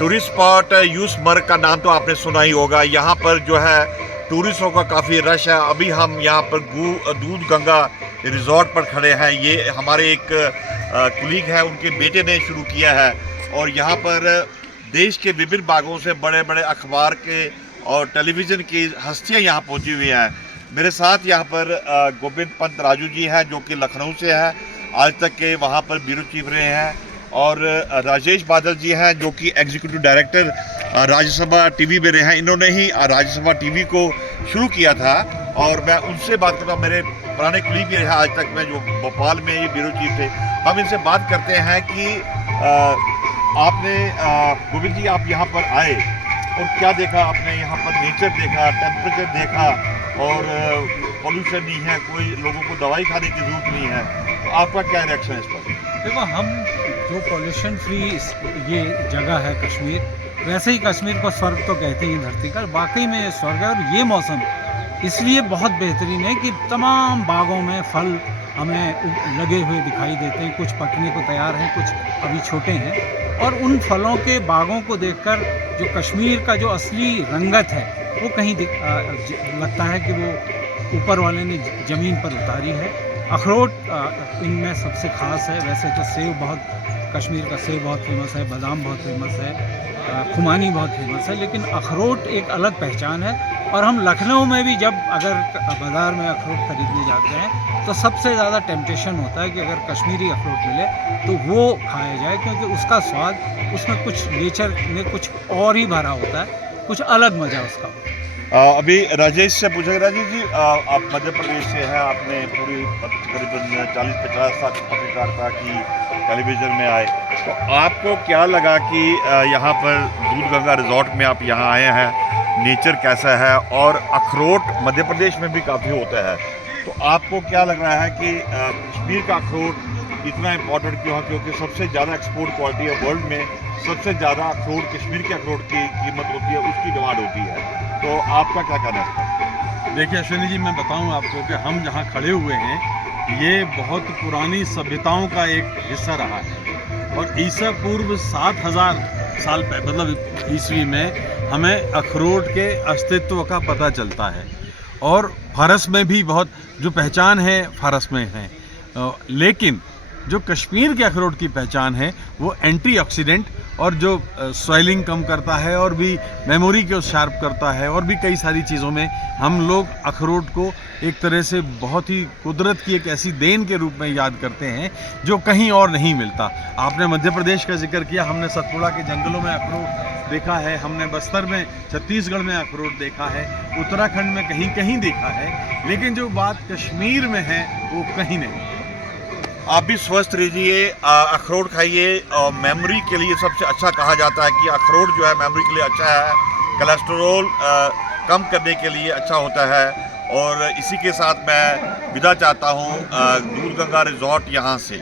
Tourist spot Yusmarg का नाम तो आपने सुना ही होगा। यहाँ पर जो है टूरिस्टों का काफ़ी रश है। अभी हम यहाँ पर दूध गंगा रिजॉर्ट पर खड़े हैं। ये हमारे एक कुलीग है, उनके बेटे ने शुरू किया है और यहाँ पर देश के विभिन्न भागों से बड़े बड़े अखबार के और टेलीविज़न की हस्तियाँ यहाँ पहुँची हुई हैं। मेरे साथ यहाँ पर गोविंद पंत राजू जी हैं जो कि लखनऊ से है, आज तक के वहाँ पर ब्यूरो चीफ रहे हैं, और राजेश बादल जी हैं जो कि एग्जीक्यूटिव डायरेक्टर राज्यसभा टीवी में रहे हैं। इन्होंने ही राज्यसभा टीवी को शुरू किया था और मैं उनसे बात करता हूँ। मेरे पुराने कुलीग भी रहे आज तक में जो भोपाल में ये ब्यूरो चीफ थे। हम इनसे बात करते हैं कि आपने गोविंद जी आप यहाँ पर आए और क्या देखा आपने? यहाँ पर नेचर देखा, टेम्परेचर देखा और पॉल्यूशन नहीं है, कोई लोगों को दवाई खाने की ज़रूरत नहीं है, तो आपका क्या रिएक्शन है इस पर? देखो, हम जो पॉल्यूशन फ्री ये जगह है कश्मीर, वैसे ही कश्मीर को स्वर्ग तो कहते हैं धरती का, वाकई में ये स्वर्ग है। और ये मौसम इसलिए बहुत बेहतरीन है कि तमाम बागों में फल हमें लगे हुए दिखाई देते हैं। कुछ पकने को तैयार हैं, कुछ अभी छोटे हैं। और उन फलों के बागों को देखकर जो कश्मीर का जो असली रंगत है वो कहीं लगता है कि वो ऊपर वाले ने ज़मीन पर उतारी है। अखरोट इनमें सबसे ख़ास है। वैसे तो सेब बहुत, कश्मीर का सेब बहुत फेमस है, बादाम बहुत फेमस है, खुमानी बहुत फेमस है, लेकिन अखरोट एक अलग पहचान है। और हम लखनऊ में भी जब अगर बाज़ार में अखरोट ख़रीदने जाते हैं तो सबसे ज़्यादा टेम्पटेशन होता है कि अगर कश्मीरी अखरोट मिले तो वो खाया जाए, क्योंकि उसका स्वाद, उसमें कुछ नेचर में कुछ और ही भरा होता है, कुछ अलग मज़ा उसका। अभी राजेश से पूछेंगे। राजेश जी, आप मध्य प्रदेश से हैं, आपने पूरी करीबन 40-50 साल पत्रकारिता की, टेलीविज़न में आए, तो आपको क्या लगा कि यहाँ पर दूध गंगा रिजॉर्ट में आप यहाँ आए हैं, नेचर कैसा है? और अखरोट मध्य प्रदेश में भी काफ़ी होता है, तो आपको क्या लग रहा है कि कश्मीर का अखरोट इतना इम्पोर्टेंट क्यों है? क्योंकि सबसे ज़्यादा एक्सपोर्ट क्वालिटी है वर्ल्ड में, सबसे ज़्यादा अखरोट कश्मीर के अखरोट की कीमत होती है, उसकी डिमांड होती है, तो आपका क्या कहना है? देखिए अश्विनी जी, मैं बताऊं आपको कि हम जहां खड़े हुए हैं ये बहुत पुरानी सभ्यताओं का एक हिस्सा रहा है। और ईसा पूर्व 7000 साल पहले, मतलब ईस्वी में, हमें अखरोट के अस्तित्व का पता चलता है। और फारस में भी बहुत जो पहचान है फारस में है, लेकिन जो कश्मीर के अखरोट की पहचान है वो एंटीऑक्सीडेंट और जो स्वेलिंग कम करता है और भी मेमोरी को शार्प करता है और भी कई सारी चीज़ों में हम लोग अखरोट को एक तरह से बहुत ही कुदरत की एक ऐसी देन के रूप में याद करते हैं जो कहीं और नहीं मिलता। आपने मध्य प्रदेश का जिक्र किया, हमने सतपुड़ा के जंगलों में अखरोट देखा है, हमने बस्तर में, छत्तीसगढ़ में अखरोट देखा है, उत्तराखंड में कहीं कहीं देखा है, लेकिन जो बात कश्मीर में है वो कहीं नहीं। आप भी स्वस्थ रहिए, अखरोट खाइए। और मेमोरी के लिए सबसे अच्छा कहा जाता है कि अखरोट जो है मेमोरी के लिए अच्छा है, कोलेस्ट्रॉल कम करने के लिए अच्छा होता है। और इसी के साथ मैं विदा चाहता हूँ दूध गंगा रिजॉर्ट यहाँ से।